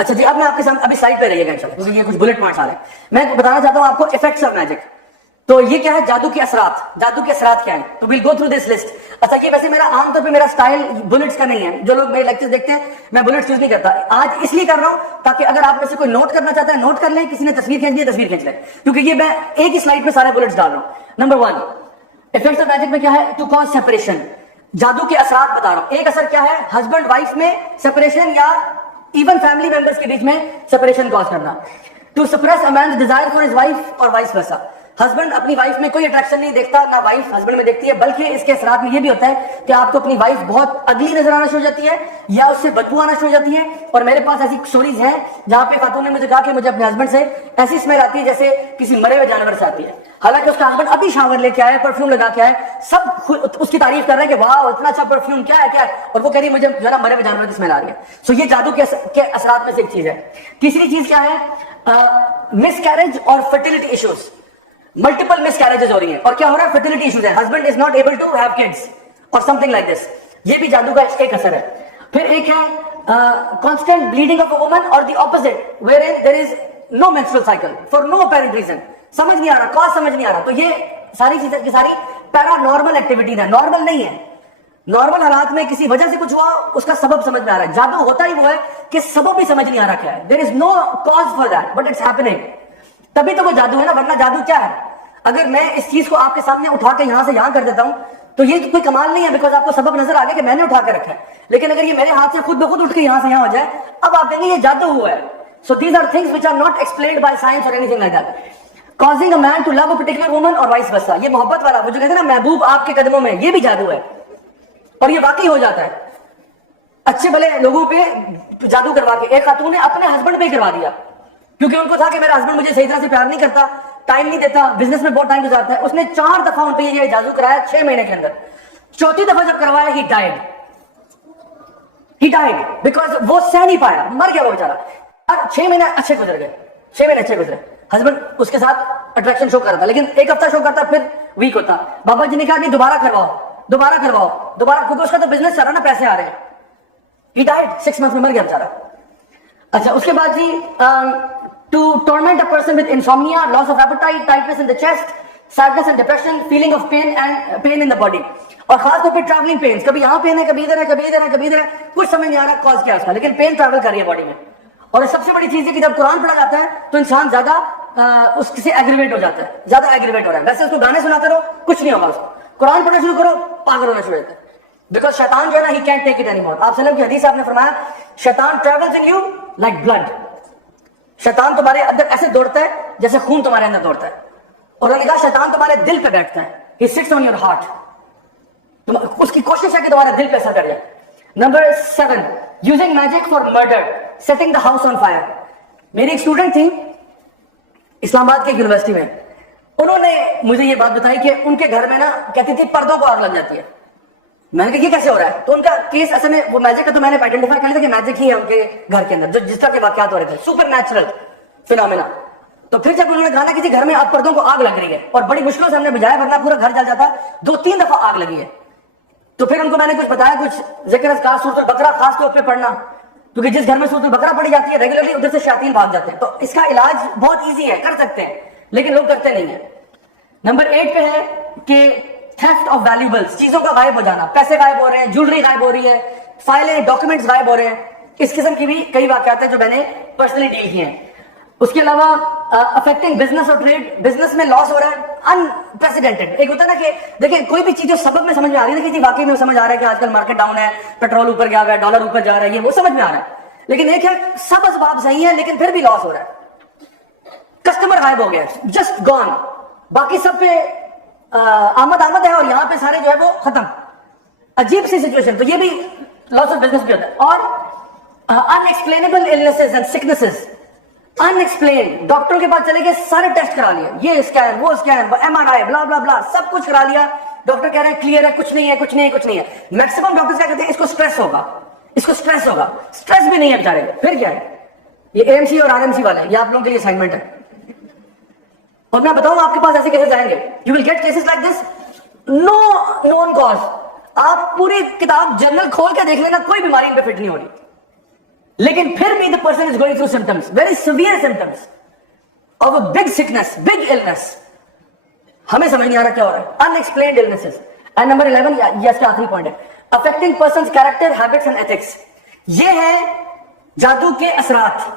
اچھا جی، اب میں آپ کے سامنے ابھی سلائڈ پہ رہیے گا انشاءاللہ، کیونکہ یہ کچھ بلٹ پوائنٹس آ رہے ہیں. میں بتانا چاہتا ہوں آپ کو افیکٹس آف میجک. تو یہ کیا ہے؟ جادو کے اثرات. جادو کے اثرات کیا ہیں؟ تو we'll go through this list. اچھا یہ ویسے میرا عام طور پہ میرا سٹائل بلٹس کا نہیں ہے. جو لوگ میرے لیکچر دیکھتے ہیں میں بلٹس یوز نہیں کرتا. آج اس لیے کر رہا ہوں تاکہ اگر آپ میں سے کوئی نوٹ کرنا چاہتا ہے نوٹ کر لیں، کسی نے تصویر کھینچ لی تصویر کھینچ لیں، کیونکہ یہ میں ایک ہی سلائڈ پہ سارے بلٹس ڈال رہا ہوں. نمبر 1 افیکٹس آف میجک میں کیا ہے؟ To cause separation. جادو کے اثرات بتا رہا ہوں. ایک اثر کیا ہے؟ ہسبینڈ وائف میں سیپریشن یا ایون فیملی ممبرس کے بیچ میں سیپریشن کاز کرنا. To suppress a man's desire for his wife اور وائس ورسا. ہسبینڈ اپنی وائف میں کوئی اٹریکشن نہیں دیکھتا، نہ وائف ہسبینڈ میں دیکھتی ہے، بلکہ اس کے اثرات میں یہ بھی ہوتا ہے کہ آپ کو اپنی وائف بہت اگلی نظر آنا شروع ہو جاتی ہے یا اس سے بدبو آنا شروع ہو جاتی ہے. اور میرے پاس ایسی اسٹوریز ہیں جہاں پہ خاتون نے مجھے کہا کہ مجھے اپنے ہسبینڈ سے ایسی اسمیل آتی ہے جیسے کسی مرے ہوئے جانور سے آتی ہے، حالانکہ اس کا ہسبینڈ ابھی شاور لے کے آیا ہے، پرفیوم لگا کے آیا ہے، سب اس کی تعریف کر رہے ہیں کہ واہ اتنا اچھا پرفیوم، کیا ہے کیا ہے، اور وہ کہہ رہی ہے مجھے جو ہے نا مرے ہوئے جانور کی اسمیل آ رہی ہے. سو یہ جادو کے اثرات میں سے ایک چیز ہے. تیسری چیز کیا ہے؟ مس کیریج اور fertility issues. Multiple miscarriages ہو رہی ہیں اور کیا ہو رہا ہے؟ فرٹیلٹی ایشوز ہے. Husband is not able to have kids اور سم تھنگ لائک دس. یہ بھی جادو کا ایک اثر ہے. پھر ایک ہے constant bleeding of a woman اور the opposite where in there is no menstrual cycle for no apparent reason. سمجھ نہیں آ رہا، کاز سمجھ نہیں آ رہا. تو یہ ساری چیزیں کی ساری پیرا نارمل ایکٹیویٹیز ہیں، نارمل نہیں ہے. نارمل حالات میں کسی وجہ سے کچھ ہوا، اس کا سبب سمجھ میں آ رہا ہے. جادو ہوتا ہی وہ ہے کہ سبب بھی سمجھ نہیں آ رہا کیا ہے. There is no cause for that but it's happening. تبھی تو وہ جادو ہے نا، ورنہ جادو کیا ہے؟ اگر میں اس چیز کو آپ کے سامنے اٹھا کے یہاں سے یہاں کر دیتا ہوں تو یہ کوئی کمال نہیں ہے، بیکاز آپ کو سبب نظر آ گیا کہ میں نے اٹھا کے رکھا ہے. لیکن اگر یہ میرے ہاتھ سے خود بخود اٹھ کے یہاں سے یہاں ہو جائے، اب آپ کہیں گے یہ جادو ہوا ہے. So these are things which are not explained by science or anything like that. Causing a man to love a particular woman or vice versa. یہ محبت والا وہ جو کہتے ہیں نا محبوب آپ کے قدموں میں، یہ بھی جادو ہے اور یہ واقعی ہو جاتا ہے. اچھے بھلے لوگوں پہ جادو کروا کے ایک خاتون نے اپنے ہسبینڈ پہ کروا دیا، کیونکہ ان کو تھا کہ میرا ہسبینڈ مجھے صحیح طرح سے پیار نہیں کرتا، ٹائم نہیں دیتا، بزنس میں بہت ٹائم گزارتا ہے. اس نے 4 دفعہ ان پہ یہ جادو کرایا 6 مہینے کے اندر. 4تھی دفعہ جب کروایا ہی ڈائڈ بیکاز وہ سہ نہیں پایا، مر گیا وہ بیچارہ. 6 مہینے اچھے گزر گئے، 6 مہینے اچھے گزرے. ہسبینڈ اس کے ساتھ اٹریکشن شو کرتا لیکن ایک ہفتہ شو کرتا پھر ویک ہوتا. بابا جی نے کہا نہیں دوبارہ کرواؤ، کیونکہ اس کا تو بزنس چل رہا نا، پیسے آ رہے ہیں. ہی ڈائڈ 6 منتھ میں مر گیا بیچارہ. اچھا اس کے بعد جی to torment a person with insomnia, loss of appetite, tightness in the chest, sadness and depression, feeling of pain and pain in the body. اور خاص طور پہ ٹریولنگ پینس، کبھی یہاں پین ہے، کبھی ادھر ہے، کبھی ادھر ہے، کبھی ادھر ہے، کچھ سمجھ نہیں آ رہا کاز کیا ہے اس کا، لیکن پین ٹریول کر رہی ہے باڈی میں. اور سب سے بڑی چیز ہے کہ جب قرآن پڑھا جاتا ہے تو انسان زیادہ اس سے ایگریویٹ ہو جاتا ہے، زیادہ ایگریویٹ ہو رہا ہے. ویسے اس کو گانے سناتے رہو کچھ نہیں ہوگا، اس کو قرآن پڑھنا شروع کرو پاگل ہونا شروع ہوتا ہے. بیکاز شیطان جو ہے نا ہی can't take it any more. آپ صلی اللہ کی حدیث آپ نے فرمایا شیطان travels in you like blood. شیطان تمہارے اندر ایسے دوڑتا ہے جیسے خون تمہارے اندر دوڑتا ہے. اور اللہ نے کہا شیطان تمہارے دل پہ بیٹھتا ہے. He sits on your heart. اس کی کوشش ہے کہ تمہارے دل پہ اثر کر جائے. Number 7 using magic for murder, setting the house on fire. میری ایک اسٹوڈنٹ تھی اسلام آباد کے یونیورسٹی میں، انہوں نے مجھے یہ بات بتائی کہ ان کے گھر میں نا کہتی تھی پردوں کو آگ لگ جاتی ہے. میں نے کہا یہ کیسے ہو رہا ہے؟ تو ان کا کیس اصل میں وہ میجک کا تو میں نے آئیڈینٹیفائی کر لیا کہ میجک ہی ہے ان کے گھر کے اندر، جو جس طرح کے واقعات ہو رہے تھے سپر نیچرل فینومینا. تو پھر جب انہوں نے کہا کہ جی گھر میں اب پردوں کو آگ لگ رہی ہے اور بڑی مشکلوں سے ہم نے بجایا ورنہ پورا گھر جل جاتا، 2-3 دفعہ آگ لگی ہے. تو پھر ان کو میں نے کچھ بتایا، کچھ ذکر اذکار سورۃ البقرہ خاص طور پہ پڑھنا، کیونکہ جس گھر میں سورۃ البقرہ پڑھی جاتی ہے ریگولرلی ادھر سے شیاطین بھاگ جاتے ہیں. تو اس کا علاج بہت ایزی ہے، کر سکتے ہیں لیکن لوگ کرتے نہیں ہیں. نمبر 8 پہ ہے کہ تھیفٹ آف ویلیوبلس، چیزوں کا غائب ہو جانا، پیسے غائب ہو رہے ہیں، جولری غائب ہو رہی ہے، فائلیں ڈاکومنٹس غائب ہو رہے ہیں. اس قسم کی بھی کئی واقعات ہیں جو میں نے پرسنلی ڈیل کیے ہیں. اس کے علاوہ افیکٹنگ بزنس اور ٹریڈ، بزنس میں لاس ہو رہا ہے انپریسیڈنٹڈ. ایک ہوتا ہے نا کہ دیکھیں کوئی بھی چیز جو سبب میں سمجھ میں آ رہی ہے نا کہ جی واقعی میں سمجھ آ رہا ہے کہ آج کل مارکیٹ ڈاؤن ہے، پیٹرول اوپر گیا ہوا ہے، ڈالر اوپر جا رہا ہے، یہ وہ سمجھ میں آ رہا ہے. لیکن ایک ہے سب اسباب صحیح ہیں لیکن پھر بھی لاس ہو رہا ہے، کسٹمر غائب ہو گیا، جسٹ گون، باقی سب پہ آمد ہے اور یہاں پہ سارے جو ہے وہ ختم. عجیب سی سچویشن. تو یہ بھی لاس آف بزنس بھی ہوتا ہے. اور unexplainable illnesses and sicknesses, unexplained. Doctor کے پاس چلے گئے، سارے ٹیسٹ کرا لیے، یہ اسکین وہ اسکین MRI بلا بلا بلا سب کچھ کرا لیا. ڈاکٹر کہہ رہے ہیں کلیئر ہے، کچھ نہیں ہے، کچھ نہیں ہے، کچھ نہیں ہے. میکسیمم ڈاکٹر کیا کہتے ہیں اس کو اسٹریس ہوگا، اس کو اسٹریس ہوگا. اسٹریس بھی نہیں ہے بیچارے کو. پھر کیا ہے؟ یہ AMC اور RMC والے، یہ آپ لوگوں کے لیے اسائنمنٹ ہے. اور میں بتاؤں آپ کے پاس ایسے کیسز آئیں گے، you will get cases like this, no known cause. آپ پوری کتاب جنرل کھول کے دیکھ لینا، کوئی بیماری ان پہ فٹ نہیں ہو رہی. لیکن پھر بھی the person is going through symptoms, very severe symptoms of a big sickness, big illness. ہمیں سمجھ نہیں آ رہا کیا ہو رہا ہے. unexplained illnesses. and number 11, یہ اس کا آخری پوائنٹ ہے, affecting person's character, habits and ethics. یہ ہے جادو کے اثرات.